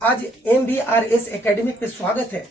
आज MBRS academy पे स्वागत है।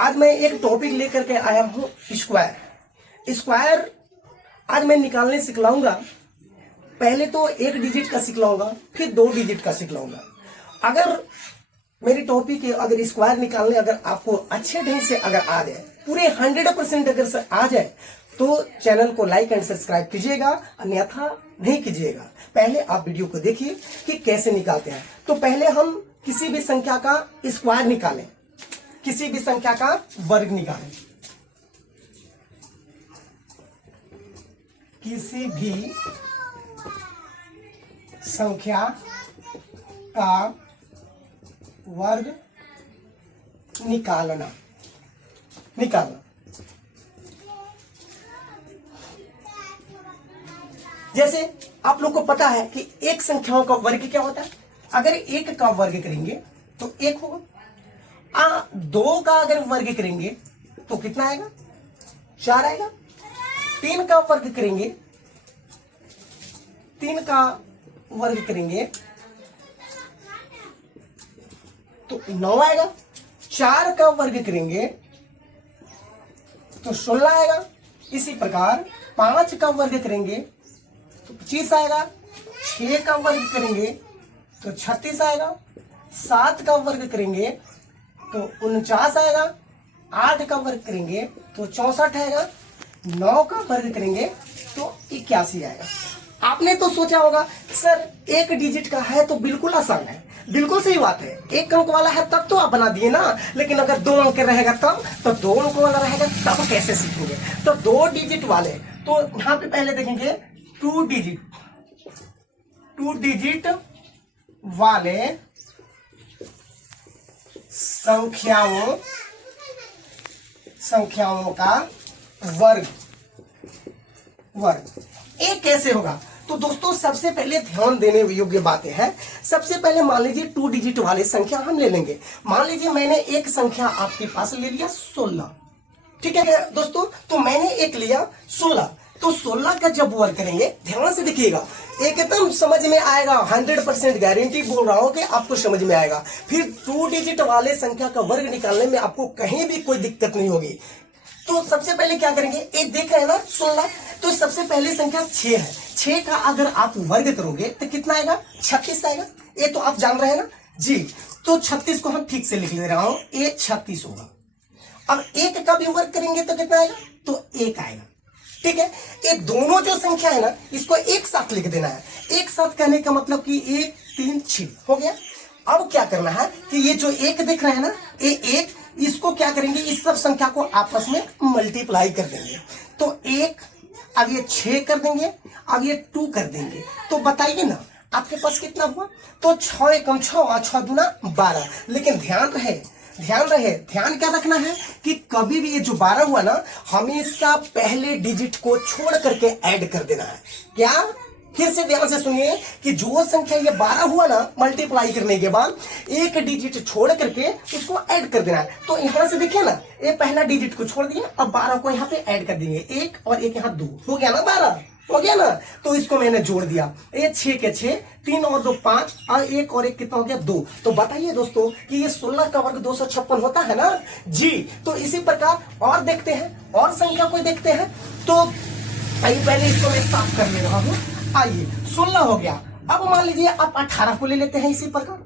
आज मैं एक टॉपिक लेकर के आया हूँ स्क्वायर। आज मैं निकालने सिखलाऊंगा। पहले तो एक डिजिट का सिखलाऊंगा, फिर 2 डिजिट का सिखलाऊंगा। अगर मेरी टॉपिक अगर स्क्वायर निकालने अगर आपको अच्छे ढंग से अगर आ जाए, पूरे 100% अगर से आ जाए तो चैनल को लाइक एंड सब्सक्राइब कीजिएगा, अन्यथा नहीं कीजिएगा। पहले आप वीडियो को देखिए कि कैसे निकालते हैं। तो पहले हम किसी भी संख्या का स्क्वायर निकालें, किसी भी संख्या का वर्ग निकालें। किसी भी संख्या का वर्ग निकालना। जैसे आप लोग को पता है कि एक संख्याओं का वर्ग क्या होता है। अगर एक का वर्ग करेंगे तो एक होगा। 2 का अगर वर्ग करेंगे तो कितना आएगा? 4 आएगा। 3 का वर्ग करेंगे, 3 का वर्ग करेंगे तो 9 आएगा। 4 का वर्ग करेंगे तो 16 आएगा। इसी प्रकार 5 का वर्ग करेंगे तो 25 आएगा। 6 का वर्ग करेंगे तो 36 आएगा। 7 का वर्ग करेंगे तो 49 आएगा। 8 का वर्ग करेंगे तो 64 आएगा। 9 का वर्ग करेंगे तो 81 आएगा। आपने तो सोचा होगा सर एक डिजिट का है तो बिल्कुल आसान है। बिल्कुल सही बात है, एक अंक वाला है तब तो आप बना दिए ना। लेकिन अगर 2 अंक रहेगा तब, तो 2 अंक वाला रहेगा तब कैसे सीखेंगे? तो 2 डिजिट वाले, तो यहां पे पहले देखेंगे 2 डिजिट वाले संख्याओं का वर्ग एक कैसे होगा? तो दोस्तों सबसे पहले ध्यान देने योग्य बातें हैं। सबसे पहले मान लीजिए 2 डिजिट वाले संख्या हम ले लेंगे। मान लीजिए मैंने एक संख्या आपके पास ले लिया 16, ठीक है दोस्तों। तो मैंने एक लिया 16, तो 16 का जब वर्ग करेंगे, ध्यान से देखिएगा, एकदम समझ में आएगा। 100% गारंटी बोल रहा हूं कि आपको समझ में आएगा। फिर 2 डिजिट वाले संख्या का वर्ग निकालने में आपको कहीं भी कोई दिक्कत नहीं होगी। तो सबसे पहले क्या करेंगे, एक देख रहे हैं ना 16, तो सबसे पहले संख्या 6 है। 6 का अगर आप वर्ग करोगे तो कितना आएगा? 36 आएगा। ये तो आप जान रहे हैं ना जी। तो 36 को हम ठीक से लिख ले रहा हूं, ये 36 होगा। अब 1 का भी वर्ग करेंगे तो कितना आएगा? तो 1 आएगा, ठीक है। ये दोनों जो संख्या है ना, इसको एक साथ लिख देना है। एक साथ कहने का मतलब कि 1 3 6 हो गया। अब क्या करना है कि ये जो 1 दिख रहा है ना, ये 1, इसको क्या करेंगे, इस सब संख्या को आपस में मल्टीप्लाई कर देंगे। तो 1, अब ये 6 कर देंगे, अब ये 2 कर देंगे। तो बताइए ना आपके पास कितना हुआ? तो 6 एकम 6 और 6 दूना 12। लेकिन ध्यान क्या रखना है कि कभी भी ये जो 12 हुआ ना, हमेशा पहले डिजिट को छोड़ करके ऐड कर देना है। क्या? फिर से ध्यान से सुनिए कि जो संख्या ये 12 हुआ ना, मल्टीप्लाई करने के बाद एक डिजिट छोड़ करके उसको ऐड कर देना है। तो यहां से देखिए ना, ये पहला डिजिट को छोड़ दिया, अब 12 को यहाँ पे ऐड कर देंगे। 1 और 1 यहाँ 2 हो गया ना, 12 हो गया ना। तो इसको मैंने जोड़ दिया, ये 6 के 6, 3 और 2 5, और 1 और 1 कितना हो गया? 2। तो बताइए दोस्तों कि ये 16 का वर्ग 256 होता है ना जी। तो इसी प्रकार और देखते हैं, और संख्या कोई देखते हैं। तो आइए पहले इसको मैं साफ कर ले रहा हूं। आइए 16 हो गया। अब मान लीजिए आप 18 को ले लेते हैं। इसी प्रकार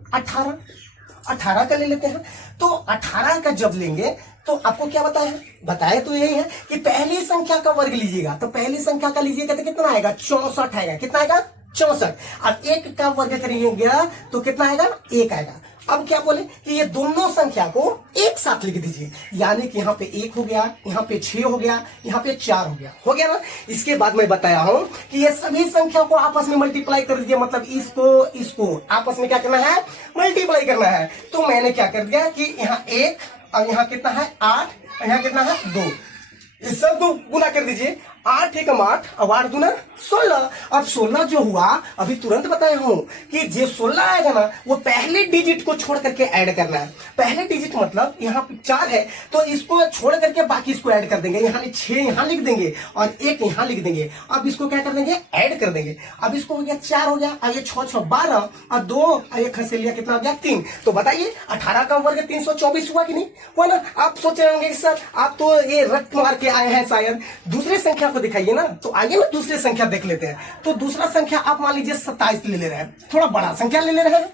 18 का ले लेते हैं। तो 18 का जब लेंगे तो आपको क्या बताया तो यही है कि पहली संख्या का वर्ग लीजिएगा। तो पहली संख्या का लीजिएगा तो कितना आएगा? 64 आएगा। कितना आएगा? 64। अब 1 का वर्ग करेंगे तो कितना आएगा? 1 आएगा। अब क्या बोले कि ये दोनों संख्या को एक साथ लिख दीजिए। यानी कि यहाँ पे 1 हो गया, यहाँ पे 6 हो गया, यहाँ पे 4 हो गया ना। इसके बाद मैं बताया हूं कि ये सभी संख्या को आपस में मल्टीप्लाई कर दीजिए। मतलब इसको आपस में क्या करना है? मल्टीप्लाई करना है। तो मैंने क्या कर दिया कि यहाँ 1 और यहाँ कितना है? 8 और यहाँ कितना है? 2। इस सब को गुना कर दीजिए। 8 एकम 8 और 8 दूना 16। अब 16 जो हुआ अभी तुरंत बताया हूं कि जो 16 आएगा ना वो पहले डिजिट को छोड़ करके ऐड करना है। पहले डिजिट मतलब यहाँ पे 4 है तो इसको छोड़ करके बाकी इसको ऐड कर देंगे। यहाँ 6 यहाँ लिख देंगे और 1 यहाँ लिख देंगे। अब इसको क्या कर देंगे, ऐड कर देंगे। अब इसको हो गया 4 हो गया, अब ये 6 6 12 और 2 और 1 खसे लिया, कितना हो गया 3। तो बताइए 18 का वर्ग 324 हुआ कि नहीं हुआ ना। आप सोच रहे होंगे सर आप तो ये रट मार के आए हैं, शायद दूसरे संख्या को दिखाइए ना। तो आइए ना दूसरी संख्या देख लेते हैं। तो दूसरा संख्या आप मान लीजिए 27 ले रहे हैं, थोड़ा बड़ा संख्या ले रहे हैं,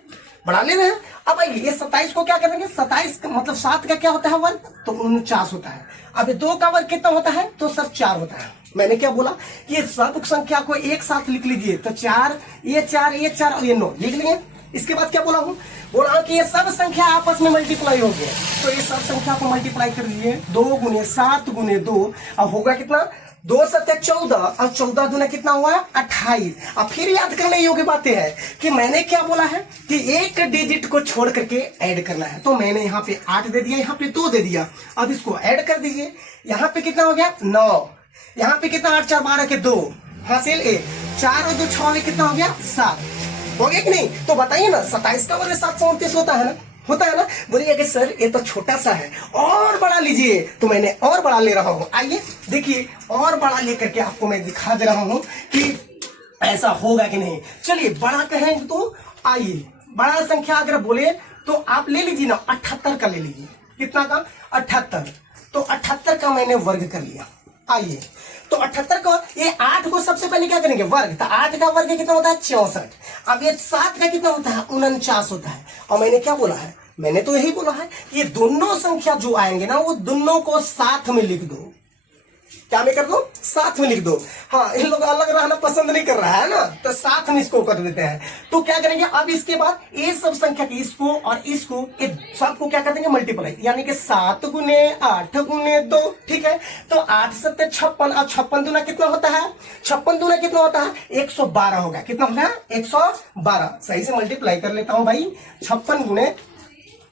बढ़ा ले रहे हैं। अब आइए ये 27 को क्या करेंगे, 27 का मतलब 7 का क्या होता है वर्ग, तो 49 होता है। अब 2 का वर्ग कितना होता है, तो सर 4 होता है। मैंने क्या बोला कि सब संख्या को एक साथ लिख लीजिए। तो 4 ये 4 ये 4 और ये 9 लिख लिए। इसके बाद क्या बोला हूं, बोला कि ये सब संख्या आपस में मल्टीप्लाई हो गए। तो ये सब संख्या को मल्टीप्लाई कर दीजिए, 2 गुने 7 गुने 2। अब होगा कितना, 2 7 14 और 14 दूना कितना हुआ 28। अब फिर याद करने योग्य बातें हैं कि मैंने क्या बोला है कि एक डिजिट को छोड़ करके ऐड करना है। तो मैंने यहाँ पे 8 दे दिया, यहाँ पे 2 दे दिया। अब इसको ऐड कर दीजिए। यहाँ पे कितना हो गया 9, यहाँ पे कितना 8 4 12 के 2 हासिल 1, 4 और 2 6 कितना हो गया 7 हो गया कि नहीं। तो बताइए ना 27 का वर्ग 729 होता है ना, होता है ना। बोलिए कि सर ये तो छोटा सा है, और बड़ा लीजिए। तो मैंने और बड़ा ले रहा हूं। आइए देखिए और बड़ा लेकर के आपको मैं दिखा दे रहा हूं कि ऐसा होगा कि नहीं। चलिए बड़ा कहेंगे तो आइए बड़ा संख्या अगर बोले तो आप ले लीजिए ना 78 का ले लीजिए। कितना का 78। तो 78 का मैंने वर्ग कर लिया। आइए तो 78 को ये 8 को सबसे पहले क्या करेंगे वर्ग। तो 8 का वर्ग कितना होता है 64। अब ये 7 का कितना होता है 49 होता है। और मैंने क्या बोला है, मैंने तो यही बोला है कि ये दोनों संख्या जो आएंगे ना वो दोनों को साथ में लिख दो। क्या मैं कर दो, साथ में लिख दो। हाँ इन लोग अलग रहना पसंद नहीं कर रहा है ना, तो साथ में इसको कर देते हैं। तो क्या करेंगे अब इसके बाद ये सब संख्या की इसको और इसको सबको क्या कर देंगे मल्टीप्लाई, यानी कि 7 गुने 8 गुने 2। ठीक है, तो 8 7 56 और 56 दूना कितना होता है, 56 दूना कितना होता है 112 होगा। कितना होगा 112। सही से मल्टीप्लाई कर लेता हूं भाई, 56 गुने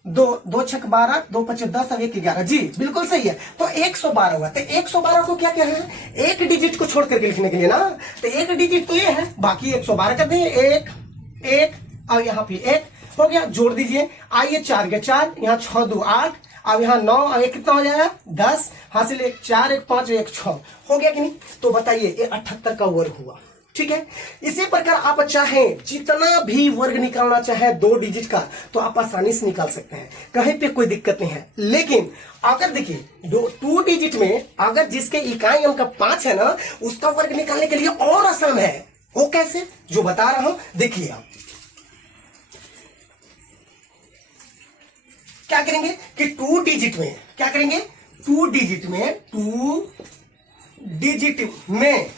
2 2 6 12 2 5 10 और 1 11। जी बिल्कुल सही है। तो 112 हुआ। तो 112 को क्या कह रहे हैं, एक डिजिट को छोड़ करके लिखने के लिए ना। तो एक डिजिट तो ये है, बाकी 112 कर देंगे। 1 1 और यहाँ पे 1 हो गया, जोड़ दीजिए। आइए 4 के 4, यहाँ 6 2 8, अब यहाँ 9 और 1 कितना हो जाएगा 10। हासिल 1 4 1 5 1 6 हो गया कि नहीं। तो बताइए ये 78 का वर्ग हुआ। ठीक है, इसी प्रकार आप चाहें जितना भी वर्ग निकालना चाहे 2 डिजिट का तो आप आसानी से निकाल सकते हैं, कहीं पे कोई दिक्कत नहीं है। लेकिन अगर देखिए 2 डिजिट में अगर जिसके इकाई अंक 5 है ना उसका वर्ग निकालने के लिए और आसान है। वो कैसे, जो बता रहा हूं देखिए। आप क्या करेंगे कि 2 डिजिट में क्या करेंगे, 2 डिजिट में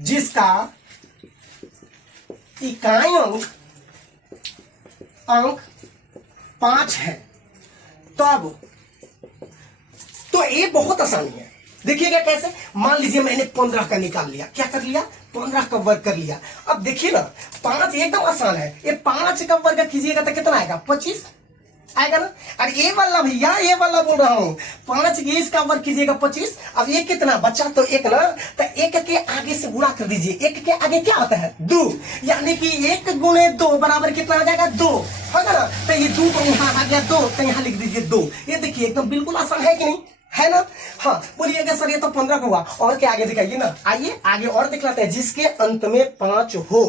जिसका इकाई अंक 5 है। तो अब तो ये बहुत आसानी है। देखिएगा कैसे, मान लीजिए मैंने 15 का निकाल लिया। क्या कर लिया, 15 का वर्ग कर लिया। अब देखिए ना 5 एकदम आसान है। ये 5 का वर्ग कीजिएगा तो कितना आएगा 25 आएगा ना। और ये वाला भैया, ये वाला बोल रहा हूं 5 के इसका वर्ग कीजिएगा 25। अब ये कितना बचा, तो 1 ना, तो 1 के आगे से गुणा कर दीजिए। 1 के आगे क्या आता है 2, यानी कि 1 गुणे 2 बराबर कितना आ जाएगा 2 होगा ना। तो ये 2 को यहाँ आ गया 2, तो यहाँ लिख दीजिए 2। ये देखिए एकदम बिल्कुल आसान है कि नहीं, है ना। हाँ बोलिएगा सर ये तो 15 का हुआ, और क्या आगे दिखाइए ना। आइए आगे और दिखलाते हैं जिसके अंत में 5 हो।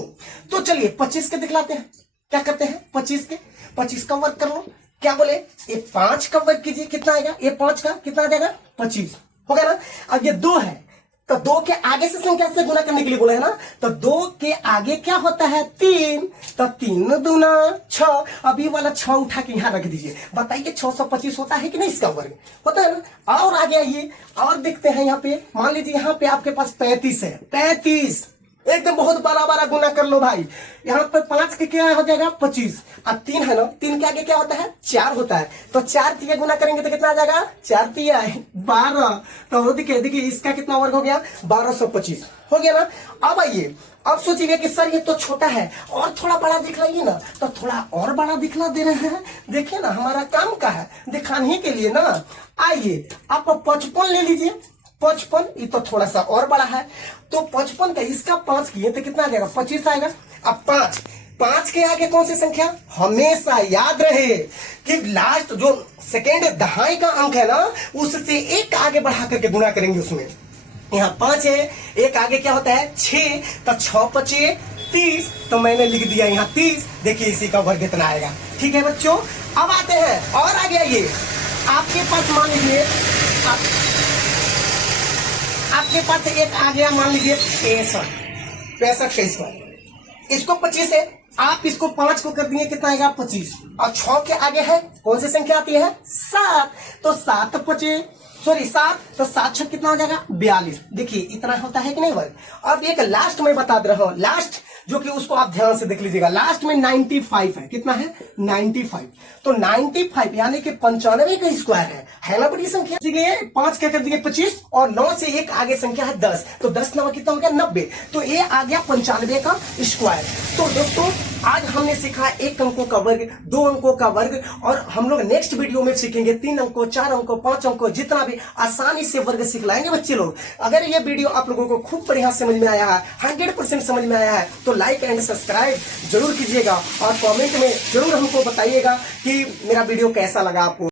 तो चलिए 25 के दिखलाते हैं। क्या करते हैं 25 का वर्ग कर लो। क्या बोले, ये 5 का वर्ग कीजिए, कितना आएगा, ये 5 का कितना आ जाएगा 25 होगा ना। अब ये 2 है तो 2 के आगे से संख्या से गुना करने के लिए बोला है ना। तो 2 के आगे क्या होता है 3, तो 3 दूना 6। अब ये वाला 6 उठा के यहाँ रख दीजिए। बताइए 625 होता है कि नहीं, इसका वर्ग होता है ना। और आगे आइए और देखते हैं यहाँ पे, मान लीजिए यहाँ पे आपके पास 35 है। 35 एकदम बहुत बड़ा बड़ा गुना कर लो भाई। यहाँ पर 5 के क्या हो जाएगा 25, अब 3 है ना, 3 के आगे क्या होता है 4 होता है, तो 4 तिया गुना करेंगे तो कितना आ जाएगा 4 तिया 12। तो देखिए इसका कितना वर्ग हो गया 1225 हो गया ना। अब आइए अब सोचिएगा कि सर ये तो छोटा है और थोड़ा बड़ा दिखलाइए ना, तो थोड़ा और बड़ा दिखला दे रहे हैं। देखिए ना हमारा काम का है दिखाने के लिए ना। आइए आप 55 ले लीजिए, 55 ये तो थोड़ा सा और बड़ा है, तो 55 का इसका 5 किए तो कितना आ जाएगा 25 आएगा। अब 5 के आगे कौन सी संख्या, हमेशा याद रहे कि लास्ट जो सेकेंड दहाई का अंक है ना उससे एक आगे बढ़ा करके गुणा करेंगे। उसमें यहाँ 5 है, एक आगे क्या होता है 6, तो 6 5 30, तो मैंने लिख दिया यहाँ 30। देखिए इसी का वर्ग कितना आएगा। ठीक है बच्चों, अब आते हैं और आगे आइए। आपके पास मान लीजिए आपके पास एक आ गया मान लीजिए 65 के स्क्वायर, इसको 25 है, आप इसको 5 को कर दिए कितना आएगा 25, और 6 के आगे है कौन सी संख्या आती है 7, तो 7 तो 7 6 कितना हो जाएगा 42। देखिए इतना होता है कि नहीं वर्ग। अब एक लास्ट में बता दे रहा हूं, लास्ट जो कि उसको आप ध्यान से देख लीजिएगा, लास्ट में 95 है, कितना है 95, तो 95 यानी कि 95 का स्क्वायर है ना बड़ी संख्या। इसलिए 5 क्या कर दिए 25, और 9 से एक आगे संख्या है 10, तो 10 9 कितना हो गया 90, तो ये आ गया 95 का स्क्वायर। तो दोस्तों आज हमने सीखा 1 अंकों का वर्ग, 2 अंकों का वर्ग, और हम लोग नेक्स्ट वीडियो में सीखेंगे 3 अंकों 4 अंकों 5 अंकों, जितना भी आसानी से वर्ग सिखलाएंगे बच्चे लोग। अगर ये वीडियो आप लोगों को खूब बढ़िया समझ में आया है, 100% समझ में आया है, तो लाइक एंड सब्सक्राइब जरूर कीजिएगा, और कमेंट में जरूर हमको बताइएगा कि मेरा वीडियो कैसा लगा आपको।